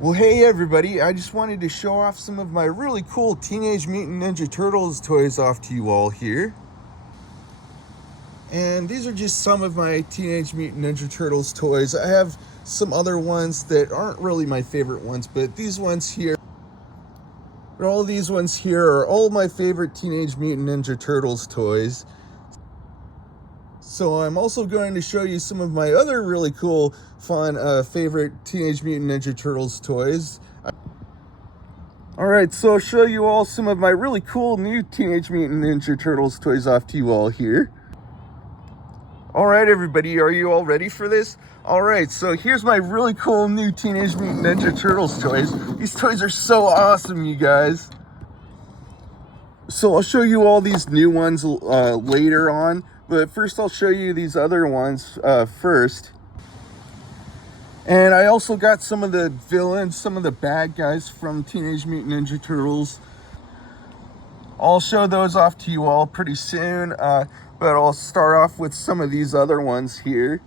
Well, hey everybody, I just wanted to show off some of my really cool Teenage Mutant Ninja Turtles toys off to you all here. And these are just some of my Teenage Mutant Ninja Turtles toys. I have some other ones that aren't really my favorite ones, but these ones here, all these ones here are all my favorite Teenage Mutant Ninja Turtles toys. So I'm also going to show you some of my other really cool, fun, favorite Teenage Mutant Ninja Turtles toys. Alright, so I'll show you all some of my really cool new Teenage Mutant Ninja Turtles toys off to you all here. Alright everybody, are you all ready for this? Alright, so here's my really cool new Teenage Mutant Ninja Turtles toys. These toys are so awesome, you guys. So I'll show you all these new ones later on. But first I'll show you these other ones first. And I also got some of the villains, some of the bad guys from Teenage Mutant Ninja Turtles. I'll show those off to you all pretty soon. But I'll start off with some of these other ones here.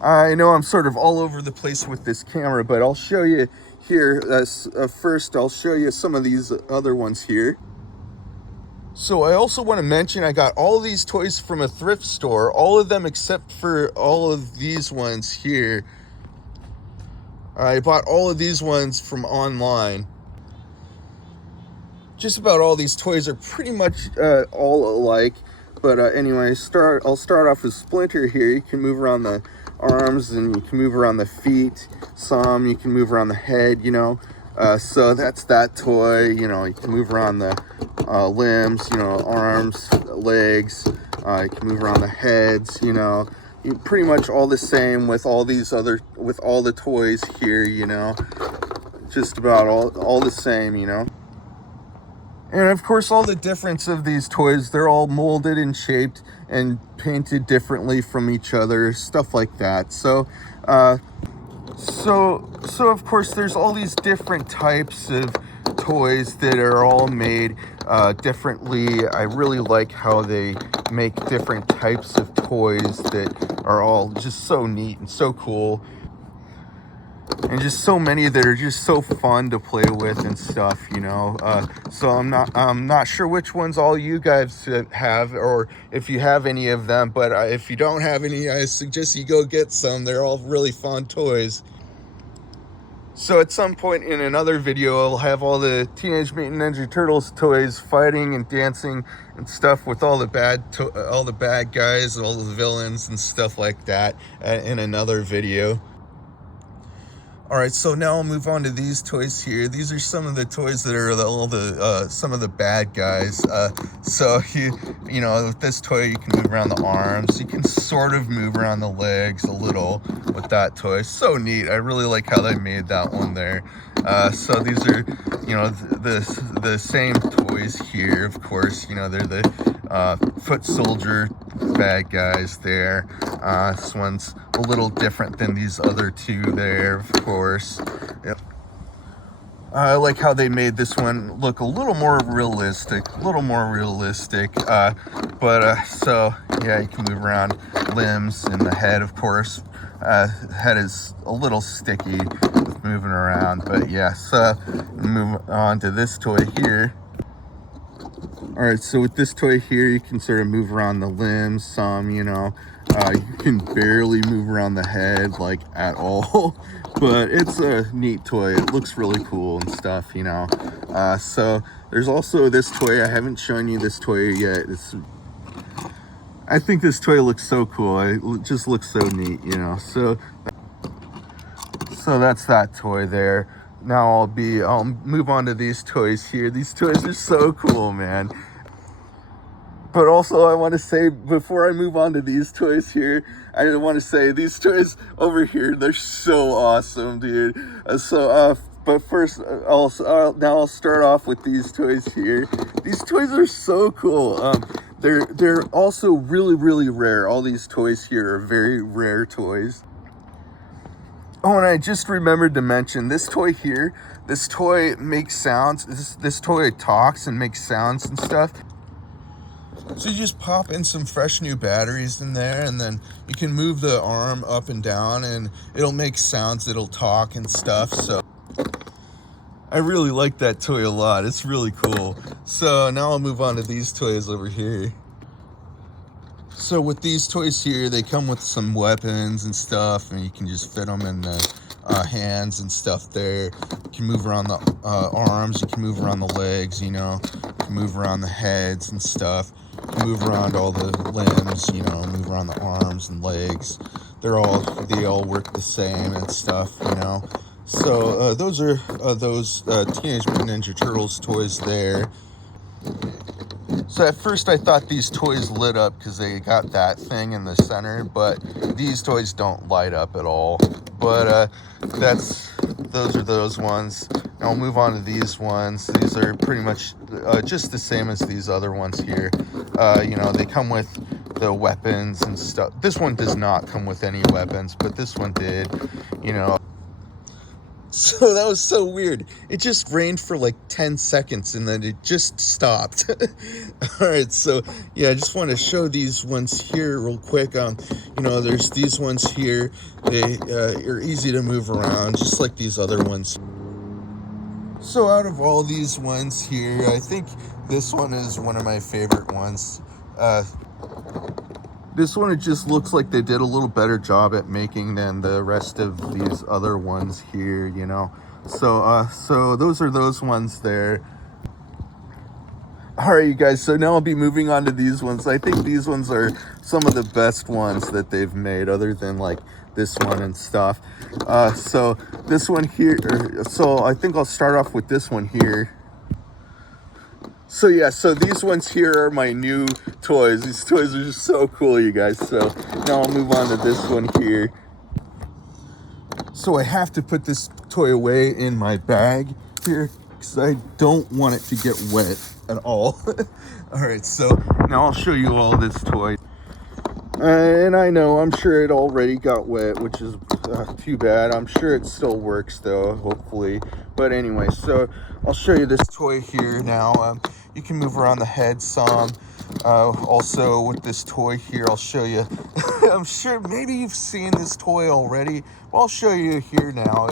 I know I'm sort of all over the place with this camera, but I'll show you here. First I'll show you some of these other ones here. So I also want to mention I got all of these toys from a thrift store, all of them except for all of these ones here. I bought all of these ones from online. Just about all these toys are pretty much all alike. But anyway, I'll start off with Splinter here. You can move around the arms and you can move around the feet. Some you can move around the head, you know. So that's that toy. You know, you can move around the limbs, you know, arms, legs. You can move around the heads, you know. Pretty much all the same with all these with all the toys here, you know. Just about all the same, you know. And of course, all the difference of these toys, they're all molded and shaped and painted differently from each other, stuff like that. So of course, there's all these different types of toys that are all made differently. I really like how they make different types of toys that are all just so neat and so cool. And just so many that are just so fun to play with and stuff, you know. So I'm not sure which ones all you guys have, or if you have any of them. But if you don't have any, I suggest you go get some. They're all really fun toys. So at some point in another video, I'll have all the Teenage Mutant Ninja Turtles toys fighting and dancing and stuff with all the bad guys, all the villains and stuff like that in another video. Alright, so now I'll move on to these toys here. These are some of the toys that are some of the bad guys. So you know, with this toy you can move around the arms. You can sort of move around the legs a little with that toy. So neat. I really like how they made that one there. So these are, you know, the same toys here, of course. You know, they're the foot soldier bad guys there. This one's a little different than these other two there, of course. Yep. I like how they made this one look a little more realistic, so yeah, you can move around limbs and the head, of course. Head is a little sticky with moving around, but yeah, so move on to this toy here. Alright, so with this toy here, you can sort of move around the limbs some, you know. You can barely move around the head, like, at all. But it's a neat toy. It looks really cool and stuff, you know. So there's also this toy. I haven't shown you this toy yet. I think this toy looks so cool. It just looks so neat, you know. So that's that toy there. Now I'll move on to these toys here. These toys are so cool, man. But also I want to say, before I move on to these toys here, I want to say these toys over here, they're so awesome, dude. But first, now I'll start off with these toys here. These toys are so cool. They're also really, really rare. All these toys here are very rare toys. Oh, and I just remembered to mention this toy here. This toy makes sounds. This toy talks and makes sounds and stuff. So you just pop in some fresh new batteries in there, and then you can move the arm up and down, and it'll make sounds, it'll talk and stuff. So I really like that toy a lot. It's really cool. So now I'll move on to these toys over here. So with these toys here, they come with some weapons and stuff, and you can just fit them in the hands and stuff there. You can move around the arms, you can move around the legs, you know, you can move around the heads and stuff. You can move around all the limbs, you know, move around the arms and legs. They all work the same and stuff, you know. So those are those Teenage Mutant Ninja Turtles toys there. So at first I thought these toys lit up because they got that thing in the center, but these toys don't light up at all. But those are those ones. Now I'll move on to these ones. These are pretty much just the same as these other ones here. You know, they come with the weapons and stuff. This one does not come with any weapons, but this one did, you know. So that was so weird. It just rained for like 10 seconds and then it just stopped. All right, so yeah, I just want to show these ones here real quick. You know, there's these ones here. They are easy to move around, just like these other ones. So out of all these ones here, I think this one is one of my favorite ones. This one, it just looks like they did a little better job at making than the rest of these other ones here, you know. So those are those ones there. All right, you guys, so now I'll be moving on to these ones. I think these ones are some of the best ones that they've made, other than like this one and stuff. So this one here, so I think I'll start off with this one here. So yeah, so these ones here are my new toys. These toys are just so cool, you guys. So now I'll move on to this one here. So I have to put this toy away in my bag here because I don't want it to get wet at all. All right, so now I'll show you all this toy. And I know, I'm sure it already got wet, which is too bad. I'm sure it still works though, hopefully. But anyway, so I'll show you this toy here now. You can move around the head some. Also with this toy here, I'll show you. I'm sure maybe you've seen this toy already. Well, I'll show you here now.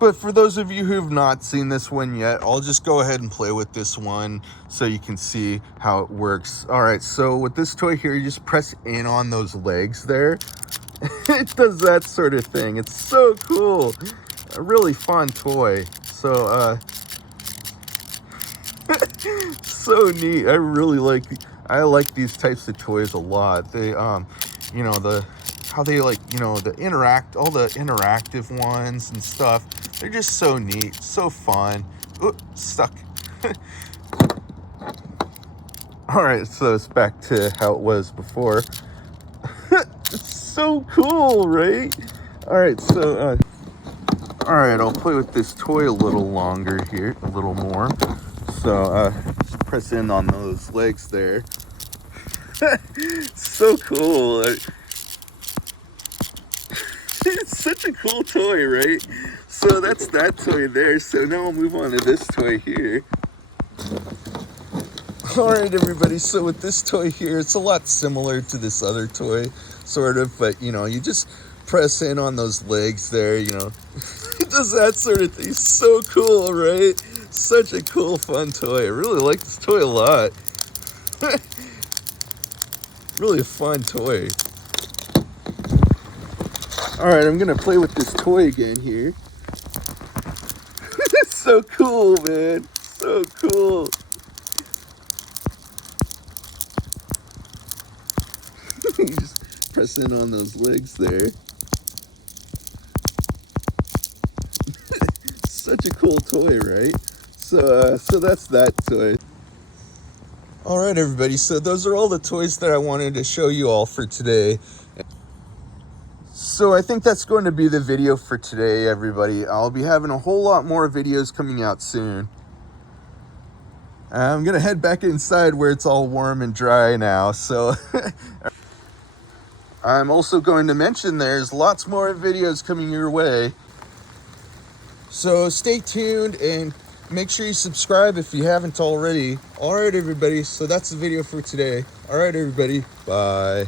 But for those of you who've not seen this one yet, I'll just go ahead and play with this one so you can see how it works. All right, so with this toy here, you just press in on those legs there. It does that sort of thing. It's so cool. A really fun toy. So, so neat. I like these types of toys a lot. They, you know, how they like, you know, all the interactive ones and stuff. They're just so neat, so fun. Ooh, stuck. All right, so it's back to how it was before. It's so cool, right? All right, so, all right, I'll play with this toy a little longer here, a little more. So, just press in on those legs there. So cool. It's such a cool toy, right? So that's that toy there. So now I'll move on to this toy here. All right, everybody. So with this toy here, it's a lot similar to this other toy, sort of. But, you know, you just press in on those legs there, you know. It does that sort of thing. So cool, right? Such a cool, fun toy. I really like this toy a lot. Really a fun toy. All right, I'm gonna play with this toy again here. It's so cool, man. So cool. You just press in on those legs there. Such a cool toy, right? So that's that toy. All right, everybody. So those are all the toys that I wanted to show you all for today. So I think that's going to be the video for today, everybody. I'll be having a whole lot more videos coming out soon. I'm gonna head back inside where it's all warm and dry now. So I'm also going to mention there's lots more videos coming your way. So stay tuned and make sure you subscribe if you haven't already. All right, everybody. So that's the video for today. All right, everybody. Bye.